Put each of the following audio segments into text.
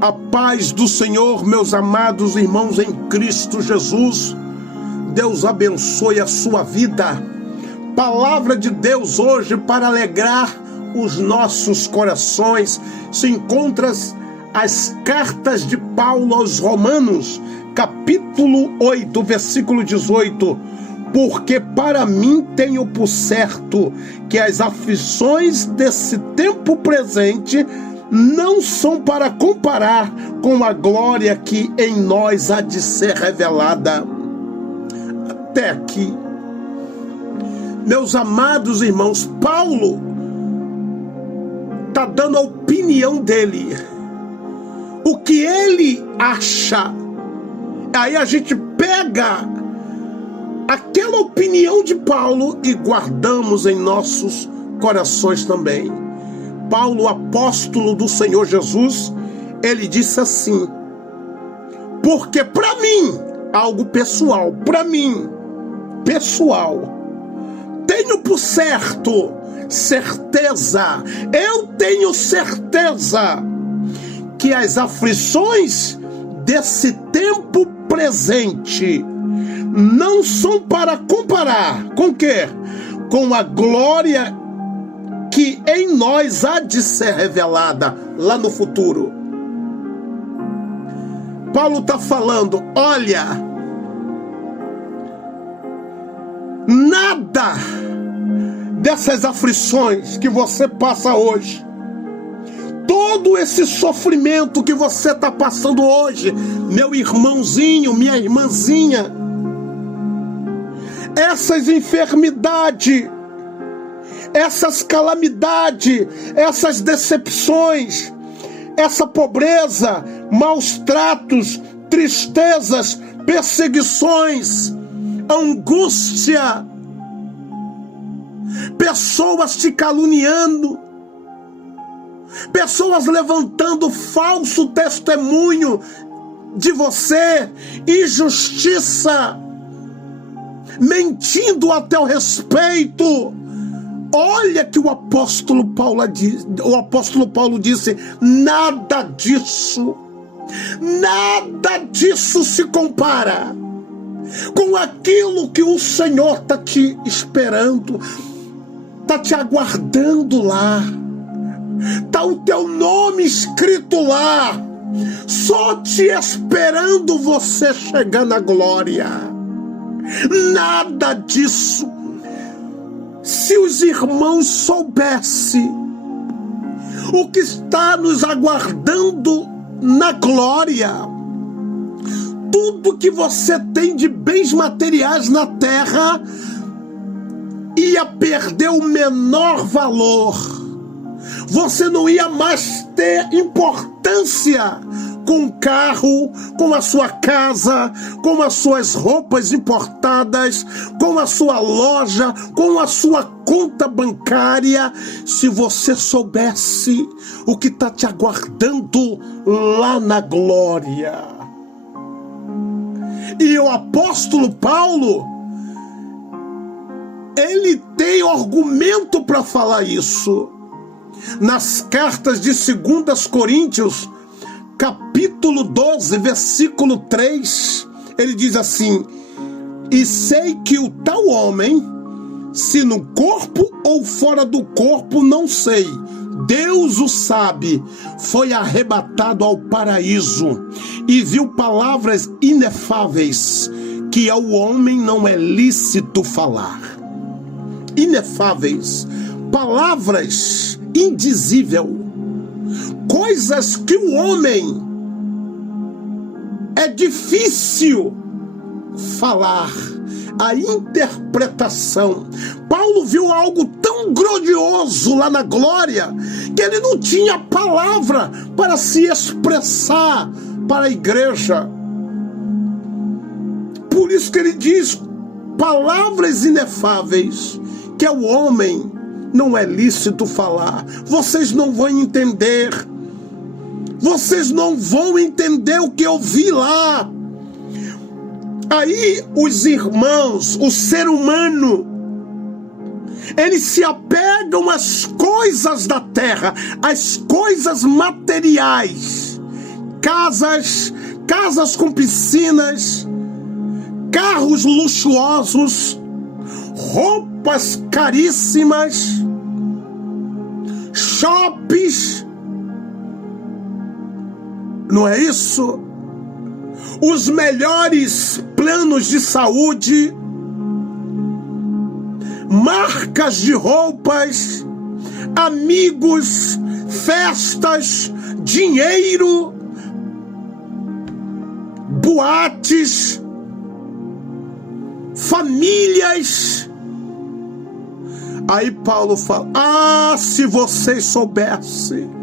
A paz do Senhor, meus amados irmãos em Cristo Jesus. Deus abençoe a sua vida. Palavra de Deus hoje para alegrar os nossos corações. Se encontra as cartas de Paulo aos Romanos, capítulo 8, versículo 18. Porque para mim tenho por certo que as aflições desse tempo presente não são para comparar com a glória que em nós há de ser revelada. Até aqui, meus amados irmãos, Paulo está dando a opinião dele, o que ele acha. Aí a gente pega aquela opinião de Paulo e guardamos em nossos corações também. Paulo, apóstolo do Senhor Jesus, ele disse assim: porque para mim, algo pessoal, para mim, pessoal, tenho por certo, certeza, eu tenho certeza que as aflições desse tempo presente não são para comparar com o quê? Com a glória que em nós há de ser revelada lá no futuro. Paulo está falando, olha, nada dessas aflições que você passa hoje, todo esse sofrimento que você está passando hoje, meu irmãozinho, minha irmãzinha, essas enfermidades, essas calamidades, essas decepções, essa pobreza, maus tratos, tristezas, perseguições, angústia, pessoas te caluniando, pessoas levantando falso testemunho de você, injustiça, mentindo a teu respeito. Olha que o apóstolo Paulo disse, nada disso se compara com aquilo que o Senhor está te esperando, está te aguardando lá, está o teu nome escrito lá, só te esperando você chegar na glória. Nada disso. Se os irmãos soubessem o que está nos aguardando na glória, tudo que você tem de bens materiais na terra ia perder o menor valor. Você não ia mais ter importância com o carro, com a sua casa, com as suas roupas importadas, com a sua loja, com a sua conta bancária, se você soubesse o que está te aguardando lá na glória. E o apóstolo Paulo, ele tem argumento para falar isso. Nas cartas de 2 Coríntios, capítulo 12, versículo 3, ele diz assim: e sei que o tal homem, se no corpo ou fora do corpo, não sei, Deus o sabe, foi arrebatado ao paraíso e viu palavras inefáveis que ao homem não é lícito falar. Inefáveis, palavras indizíveis, coisas que o homem é difícil falar, a interpretação. Paulo viu algo tão grandioso lá na glória que ele não tinha palavra para se expressar para a igreja. Por isso que ele diz palavras inefáveis que ao homem não é lícito falar. Vocês não vão entender. Vocês não vão entender o que eu vi lá. Aí os irmãos, o ser humano, Eles se apegam às coisas da terra, às coisas materiais. Casas com piscinas, carros luxuosos, roupas caríssimas, shoppings. Não é isso? Os melhores planos de saúde, marcas de roupas, amigos, festas, dinheiro, boates, famílias. Aí Paulo fala: se vocês soubessem.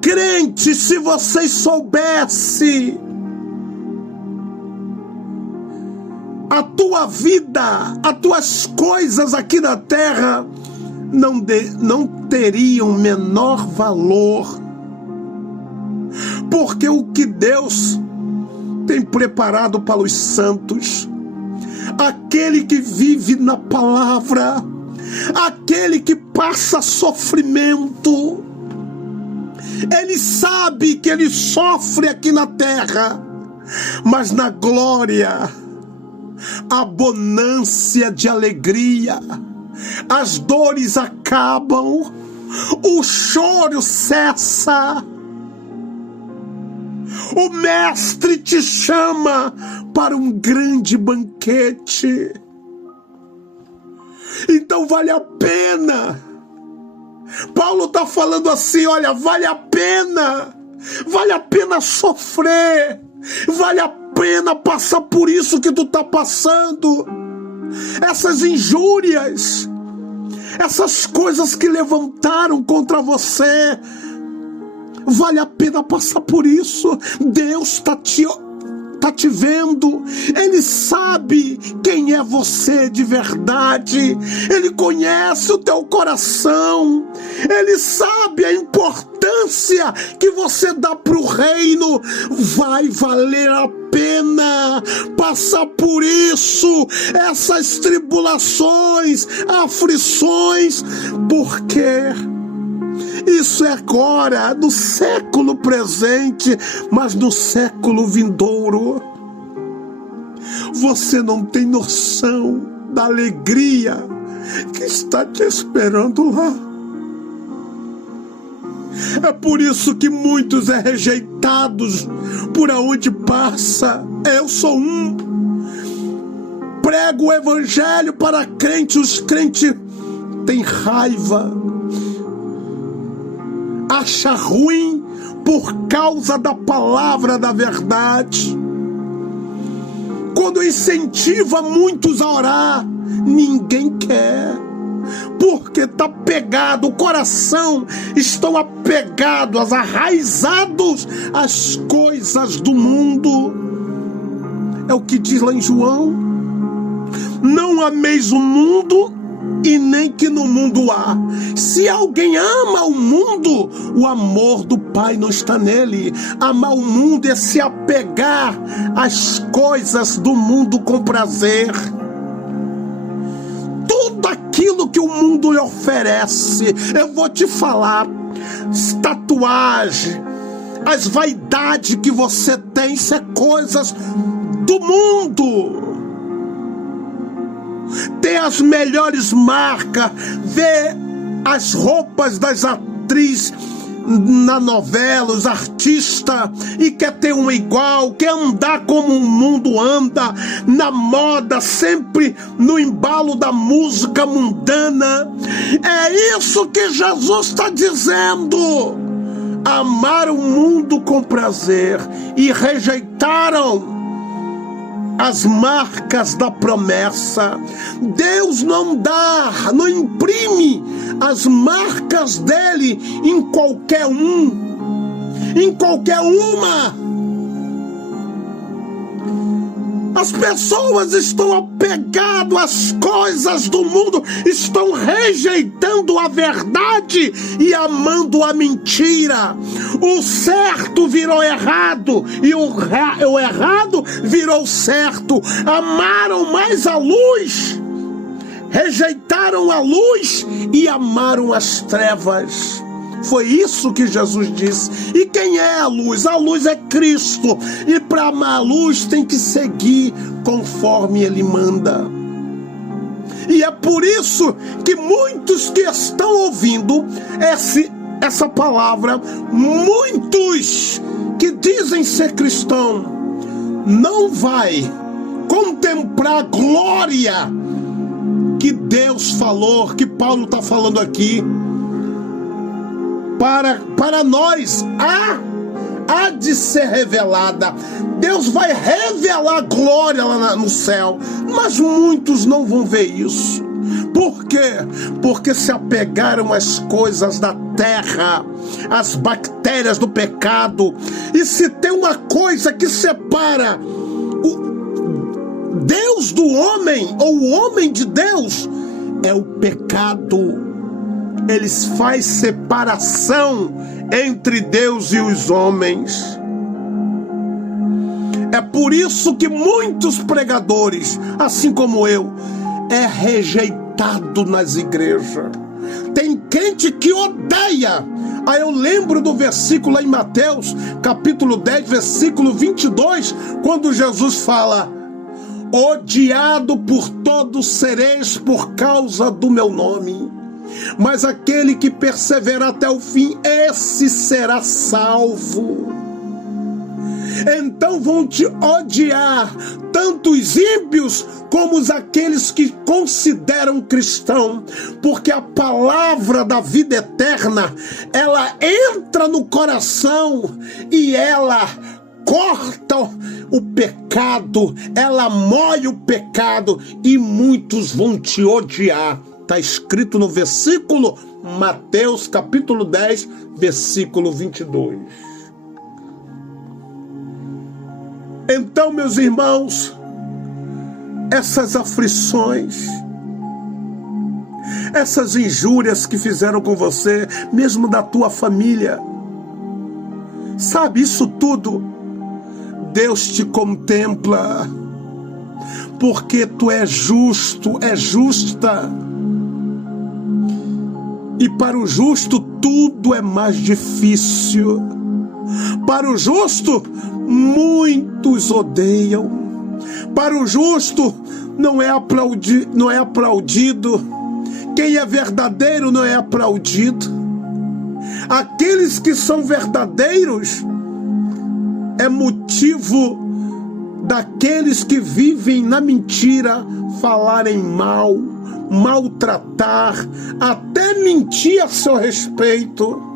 Crente, se vocês soubessem, a tua vida, as tuas coisas aqui na terra não teriam menor valor, porque o que Deus tem preparado para os santos, aquele que vive na palavra, aquele que passa sofrimento, ele sabe que ele sofre aqui na terra, mas na glória, a bonância de alegria, as dores acabam, o choro cessa. O mestre te chama para um grande banquete. Então vale a pena. Paulo está falando assim: olha, vale a pena sofrer, vale a pena passar por isso que tu está passando, essas injúrias, essas coisas que levantaram contra você, vale a pena passar por isso. Deus está te vendo, Ele sabe quem é você de verdade, Ele conhece o teu coração, Ele sabe a importância que você dá para o reino. Vai valer a pena passar por isso, essas tribulações, aflições, porque isso é agora, no século presente, mas no século vindouro, você não tem noção da alegria que está te esperando lá. É por isso que muitos é rejeitados por aonde passa. Eu sou um. Prego o evangelho para crentes, os crentes têm raiva, acha ruim por causa da palavra da verdade. Quando incentiva muitos a orar, ninguém quer, porque está pegado, o coração estão apegados, arraizados às coisas do mundo. É o que diz lá em João: não ameis o mundo e nem que no mundo há. Se alguém ama o mundo, o amor do Pai não está nele. Amar o mundo é se apegar às coisas do mundo com prazer. Tudo aquilo que o mundo lhe oferece, eu vou te falar, tatuagem, as vaidades que você tem, isso é coisas do mundo. Ter as melhores marcas, ver as roupas das atrizes na novela, os artistas, e quer ter um igual, quer andar como o mundo anda, na moda, sempre no embalo da música mundana. É isso que Jesus está dizendo. Amaram o mundo com prazer e rejeitaram as marcas da promessa. Deus não dá, não imprime as marcas dele em qualquer em qualquer uma. As pessoas estão apegadas às coisas do mundo, estão rejeitando a verdade e amando a mentira. O certo virou errado e o errado virou certo. Amaram mais a luz, rejeitaram a luz e amaram as trevas. Foi isso que Jesus disse. E quem é a luz? A luz é Cristo. E para amar a luz tem que seguir conforme Ele manda. E é por isso que muitos que estão ouvindo essa palavra, muitos que dizem ser cristão, não vai contemplar a glória que Deus falou, que Paulo está falando aqui. Para nós há de ser revelada. Deus vai revelar a glória lá no céu, mas muitos não vão ver isso. Por quê? Porque se apegaram às coisas da terra, às bactérias do pecado. E se tem uma coisa que separa o Deus do homem, ou o homem de Deus, é o pecado. Eles fazem separação entre Deus e os homens. É por isso que muitos pregadores, assim como eu, é rejeitado nas igrejas. Tem crente que odeia. Aí eu lembro do versículo lá em Mateus, capítulo 10, versículo 22, quando Jesus fala: odiado por todos sereis por causa do meu nome, mas aquele que perseverar até o fim, esse será salvo. Então vão te odiar tanto os ímpios como aqueles que consideram cristão, porque a palavra da vida eterna, ela entra no coração e ela corta o pecado, ela moe o pecado, e muitos vão te odiar. Está escrito no versículo Mateus capítulo 10, versículo 22. Então, meus irmãos, essas aflições, essas injúrias que fizeram com você, mesmo da tua família, sabe, isso tudo, Deus te contempla, porque tu és justo, é justa. E para o justo tudo é mais difícil. Para o justo, muitos odeiam. Para o justo, não é aplaudido. Quem é verdadeiro não é aplaudido. Aqueles que são verdadeiros é motivo daqueles que vivem na mentira falarem mal, maltratar, até mentir a seu respeito.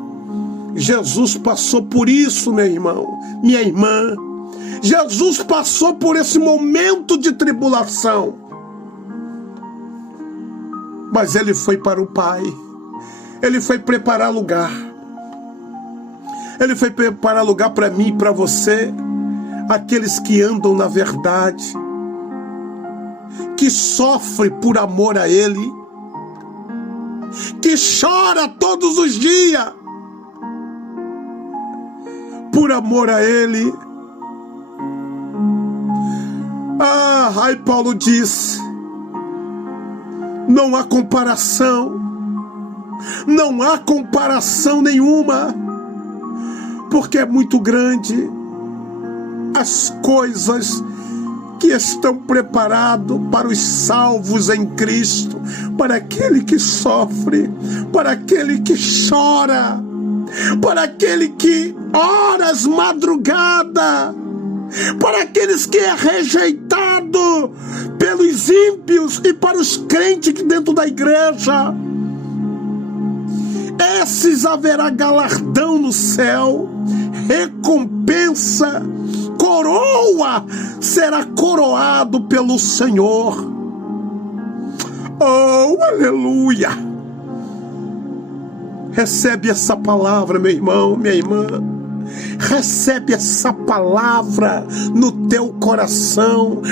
Jesus passou por isso, meu irmão, minha irmã. Jesus passou por esse momento de tribulação. Mas ele foi para o Pai. Ele foi preparar lugar. Ele foi preparar lugar para mim e para você. Aqueles que andam na verdade, que sofre por amor a Ele, que chora todos os dias por amor a Ele. Aí Paulo diz: não há comparação, não há comparação nenhuma, porque é muito grande as coisas que estão preparadas para os salvos em Cristo, para aquele que sofre, para aquele que chora, para aquele que ora às madrugadas, para aqueles que é rejeitado pelos ímpios e para os crentes que dentro da igreja. Esses haverá galardão no céu, recompensa, coroa, será coroado pelo Senhor. Oh, aleluia! Recebe essa palavra, meu irmão, minha irmã. Recebe essa palavra no teu coração.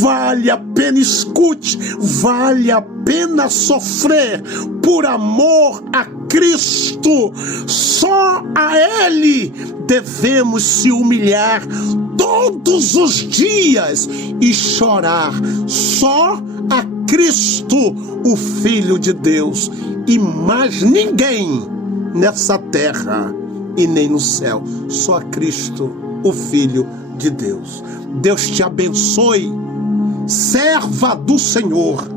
Vale a pena, escute, vale a pena sofrer por amor a Cristo. Só a Ele devemos se humilhar todos os dias e chorar. Só a Cristo, o Filho de Deus, e mais ninguém nessa terra e nem no céu. Só a Cristo, o Filho de Deus. Deus te abençoe, serva do Senhor,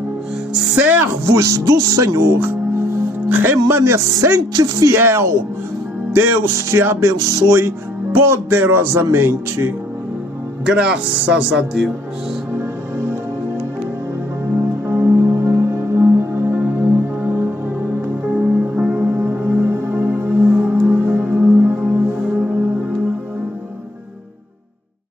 servos do Senhor, remanescente fiel. Deus te abençoe poderosamente. Graças a Deus.